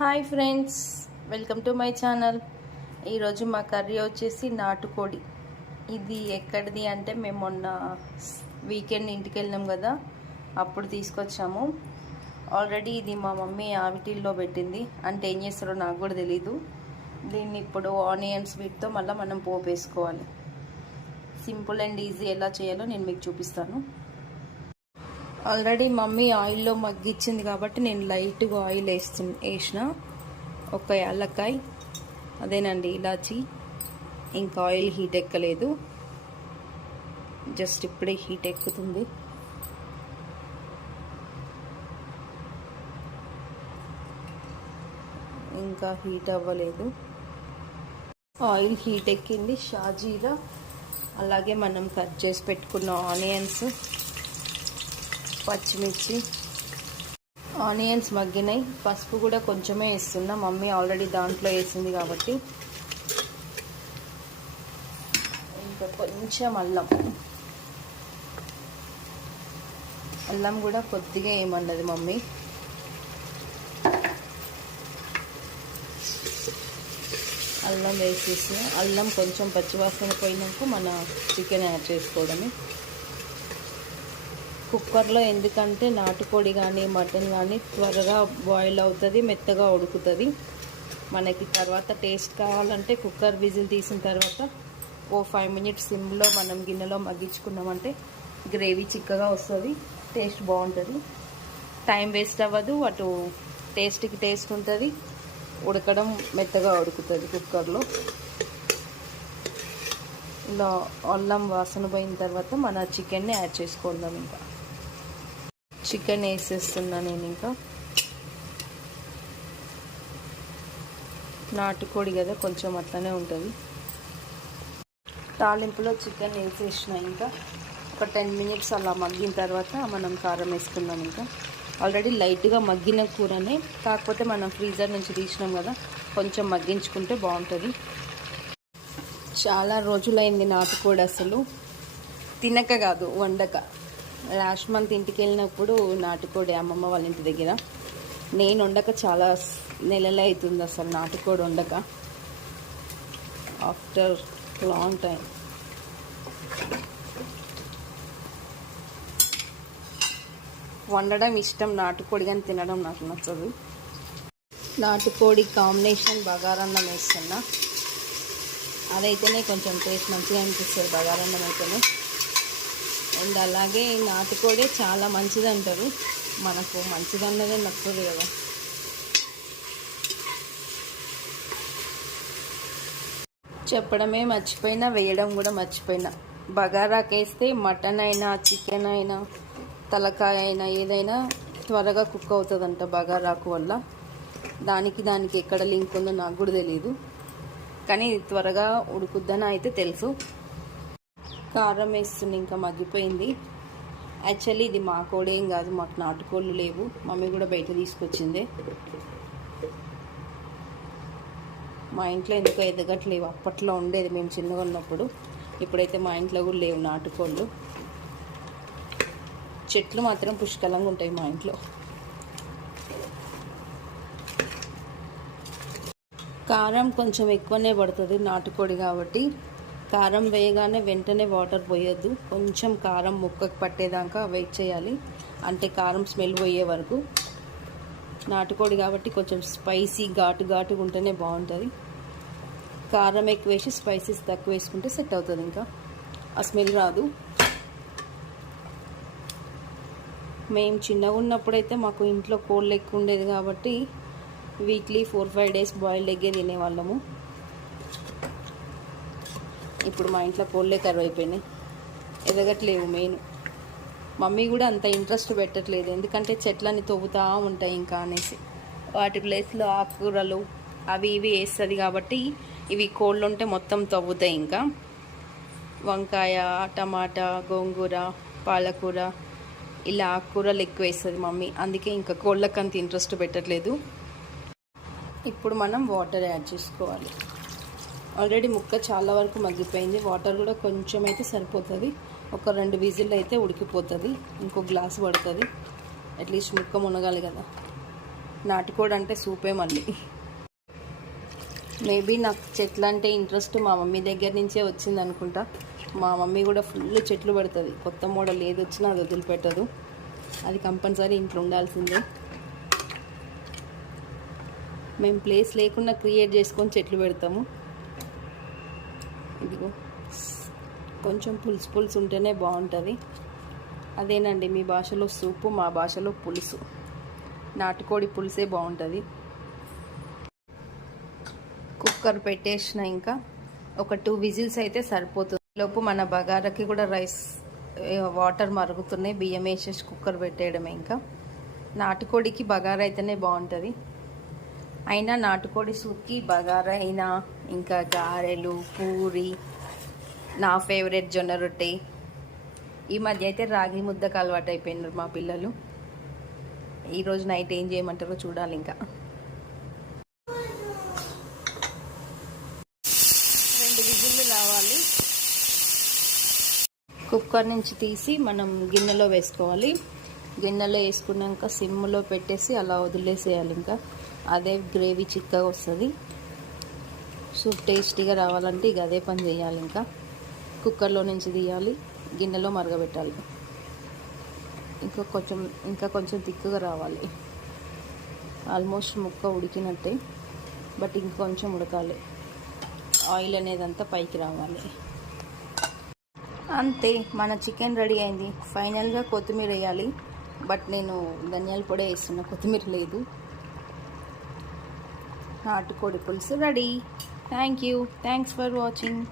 Hi friends welcome to my channel. ఈరోజు మా curry వచ్చేసి నాటుకోడి. ఇది ఎక్కడిది అంటే మేము మొన్న వీకెండ్ ఇంటికి వెళ్ళినాం కదా అప్పుడు తీసుకొచ్చాము. ఆల్రెడీ ఇది మా మమ్మీ ఆవిటిల్లో పెట్టింది. అంటే ఏం చేస్తారో నాకు కూడా తెలీదు. దీన్ని ఇప్పుడు ఆనియన్స్ వీటితో మళ్ళీ మనం పోపు వేసుకోవాలి సింపుల్ అండ్ ఈజీ ఎలా చేయాలో నేను మీకు చూపిస్తాను. ఆల్రెడీ మమ్మీ ఆయిల్లో మగ్గిచ్చింది కాబట్టి నేను లైట్గా ఆయిల్ వేస్తు వేసిన. ఒక యాలక్కాయ అదేనండి ఇలాచి. ఇంకా ఆయిల్ హీట్ ఎక్కలేదు. జస్ట్ ఇప్పుడే హీట్ ఎక్కుతుంది. ఇంకా హీట్ అవ్వలేదు. ఆయిల్ హీట్ ఎక్కింది షాజీరా అలాగే మనం కట్ చేసి పెట్టుకున్న ఆనియన్స్. పచ్చిమిర్చి ఆనియన్స్ మగ్గినాయి. పసుపు కూడా కొంచెమే వేస్తున్నా. మమ్మీ ఆల్రెడీ దాంట్లో వేసింది కాబట్టి. ఇంకా కొంచెం అల్లం. అల్లం కూడా కొద్దిగా ఏమన్నది మమ్మీ. అల్లం వేసేసి అల్లం కొంచెం పచ్చివాసన పోయినాక మన చికెన్ యాడ్ చేసుకోవడమే. కుక్కర్లో ఎందుకంటే నాటుకోడి కానీ మటన్ కానీ త్వరగా బాయిల్ అవుతుంది మెత్తగా ఉడుకుతుంది. మనకి తర్వాత టేస్ట్ కావాలంటే కుక్కర్ విజిల్ తీసిన తర్వాత ఓ ఫైవ్ మినిట్స్ సిమ్లో మనం గిన్నెలో మగ్గించుకున్నామంటే గ్రేవీ చిక్కగా వస్తుంది టేస్ట్ బాగుంటుంది. టైం వేస్ట్ అవ్వదు అటు టేస్ట్కి టేస్ట్ ఉంటుంది ఉడకడం మెత్తగా ఉడుకుతుంది కుక్కర్లో. ఇలా అల్లం వాసన పోయిన తర్వాత మన చికెన్ని యాడ్ చేసుకుందాం ఇంకా. చికెన్ వేసేస్తున్నా నేను ఇంకా. నాటుకోడి కదా కొంచెం అట్లనే ఉంటుంది. తాలింపులో చికెన్ వేసేసిన ఇంకా. ఒక టెన్ మినిట్స్ అలా మగ్గిన తర్వాత మనం కారం వేసుకున్నాం ఇంకా. ఆల్రెడీ లైట్గా మగ్గిన కూరనే కాకపోతే మనం ఫ్రీజర్ నుంచి తీసినాం కదా కొంచెం మగ్గించుకుంటే బాగుంటుంది. చాలా రోజులైంది నాటుకోడి అసలు. తినక కాదు వండక. లాస్ట్ మంత్ ఇంటికి వెళ్ళినప్పుడు నాటుకోడి అమ్మమ్మ వాళ్ళ ఇంటి దగ్గర. నేను వండక చాలా నెలలే అవుతుంది అసలు నాటుకోడి వండక. ఆఫ్టర్ లాంగ్ టైం వండడం ఇష్టం నాటుకోడి కానీ తినడం నాకు నచ్చదు. నాటుకోడి కాంబినేషన్ బగారన్నం వేస్తున్నా. అదైతేనే కొంచెం టేస్ట్ మంచిగా అనిపిస్తుంది బగారన్నం అయితేనే. అండ్ అలాగే నాటుకోడి చాలా మంచిది అంటారు మనకు మంచిదన్నదే నచ్చదు కదా. చెప్పడమే మర్చిపోయినా వేయడం కూడా మర్చిపోయినా. బగారాకేస్తే మటన్ అయినా చికెన్ అయినా తలకాయ అయినా ఏదైనా త్వరగా కుక్ అవుతుందంట బగారాకు వల్ల. దానికి దానికి ఎక్కడ లింక్ ఉందో నాకు కూడా తెలియదు కానీ త్వరగా ఉడుకుద్దని అయితే తెలుసు. కారం వేస్తుంది ఇంకా మగ్గిపోయింది. యాక్చువల్లీ ఇది మా కోడి కాదు మాకు నాటుకోళ్ళు లేవు. మమ్మీ కూడా బయట తీసుకొచ్చింది. మా ఇంట్లో ఎందుకో ఎదగట్లేవు అప్పట్లో ఉండేది మేము చిన్నగా ఉన్నప్పుడు. ఇప్పుడైతే మా ఇంట్లో కూడా లేవు నాటుకోళ్ళు. చెట్లు మాత్రం పుష్కలంగా ఉంటాయి మా ఇంట్లో. కారం కొంచెం ఎక్కువనే పడుతుంది నాటుకోడి కాబట్టి. కారం వేయగానే వెంటనే వాటర్ పోయొద్దు. కొంచెం కారం ముక్కకు పట్టేదాకా వెయిట్ చేయాలి. అంటే కారం స్మెల్ పోయే వరకు. నాటుకోడి కాబట్టి కొంచెం స్పైసీ ఘాటు ఘాటుగా ఉంటేనే బాగుంటుంది. కారం ఎక్కువ వేసి స్పైసీస్ తక్కువ వేసుకుంటే సెట్ అవుతుంది ఇంకా. ఆ స్మెల్ రాదు. మేము చిన్నగా ఉన్నప్పుడైతే మాకు ఇంట్లో కోళ్ళు ఎక్కువ ఉండేది కాబట్టి weekly four five days boiled ఎగ్గే తినేవాళ్ళము. ఇప్పుడు మా ఇంట్లో కోళ్ళే కరువు అయిపోయినాయి ఎదగట్లేవు మెయిన్. మమ్మీ కూడా అంత ఇంట్రెస్ట్ పెట్టట్లేదు. ఎందుకంటే చెట్లని తవ్వుతూ ఉంటాయి ఇంకా అనేసి. వాటి ప్లేస్లో ఆకుకూరలు అవి ఇవి వేస్తుంది కాబట్టి ఇవి కోళ్ళు ఉంటే మొత్తం తవ్వుతాయి ఇంకా. వంకాయ టమాటా గోంగూర పాలకూర ఇలా ఆకుకూరలు ఎక్కువ వేస్తుంది మమ్మీ. అందుకే ఇంకా కోళ్ళకి అంత ఇంట్రెస్ట్ పెట్టట్లేదు. ఇప్పుడు మనం వాటర్ యాడ్ చేసుకోవాలి. ఆల్రెడీ ముక్క చాలా వరకు మగ్గిపోయింది. వాటర్ కూడా కొంచెం అయితే సరిపోతుంది. ఒక రెండు విజిల్ అయితే ఉడికిపోతుంది. ఇంకో గ్లాస్ పడుతుంది. అట్లీస్ట్ ముక్క మునగాలి కదా. నాటుకోడి అంటే సూపే మళ్ళీ. మేబీ నాకు చెట్లు అంటే ఇంట్రెస్ట్ మా మమ్మీ దగ్గర నుంచే వచ్చింది అనుకుంటా. మా మమ్మీ కూడా ఫుల్ చెట్లు పెడుతుంది. కొత్త మోడల్ ఏది వచ్చినా అది వదిలిపెట్టదు. అది కంపల్సరీ ఇంట్లో ఉండాల్సిందే. మేము ప్లేస్ లేకుండా క్రియేట్ చేసుకొని చెట్లు పెడతాము. ఇదిగో. కొంచెం పులుసు పులుసు ఉంటేనే బాగుంటుంది. అదేనండి మీ భాషలో సూపు మా భాషలో పులుసు. నాటుకోడి పులుసే బాగుంటుంది. కుక్కర్ పెట్టేసిన ఇంకా ఒక టూ విజిల్స్ అయితే సరిపోతుంది. లోపు మన బగారాకి కూడా రైస్ వాటర్ మరుగుతున్నాయి. బియ్యం వేసేసి కుక్కర్ పెట్టేయడమే ఇంకా. నాటుకోడికి బగారా అయితేనే బాగుంటుంది. అయినా నాటుకోడి సూప్కి బగారా అయినా ఇంకా గారెలు పూరి నా ఫేవరెట్ జొన్న రొట్టె. ఈ మధ్య అయితే రాగి ముద్దకు అలవాటు అయిపోయినారు మా పిల్లలు. ఈరోజు నైట్ ఏం చేయమంటారో చూడాలి ఇంకా. రెండు విజిల్లు రావాలి. కుక్కర్ నుంచి తీసి మనం గిన్నెలో వేసుకోవాలి. గిన్నెలో వేసుకున్నాక సిమ్లో పెట్టేసి అలా వదిలేసేయాలి ఇంకా. అదే గ్రేవీ చిక్కగా వస్తుంది. సూప్ టేస్టీగా రావాలంటే ఇక అదే పని చేయాలి ఇంకా. కుక్కర్లో నుంచి తీయాలి గిన్నెలో మరగబెట్టాలి. ఇంకా కొంచెం ఇంకా కొంచెం తిక్కుగా రావాలి. ఆల్మోస్ట్ ముక్క ఉడికినట్టే బట్ ఇంకొంచెం ఉడకాలి. ఆయిల్ అనేది అంతా పైకి రావాలి. అంతే మన చికెన్ రెడీ అయింది. ఫైనల్గా కొత్తిమీర వేయాలి. బట్ నేను ధనియాల పొడి వేస్తున్నా కొత్తిమీర లేదు. నాటుకోడి పులుసు ready. Thank you thanks for watching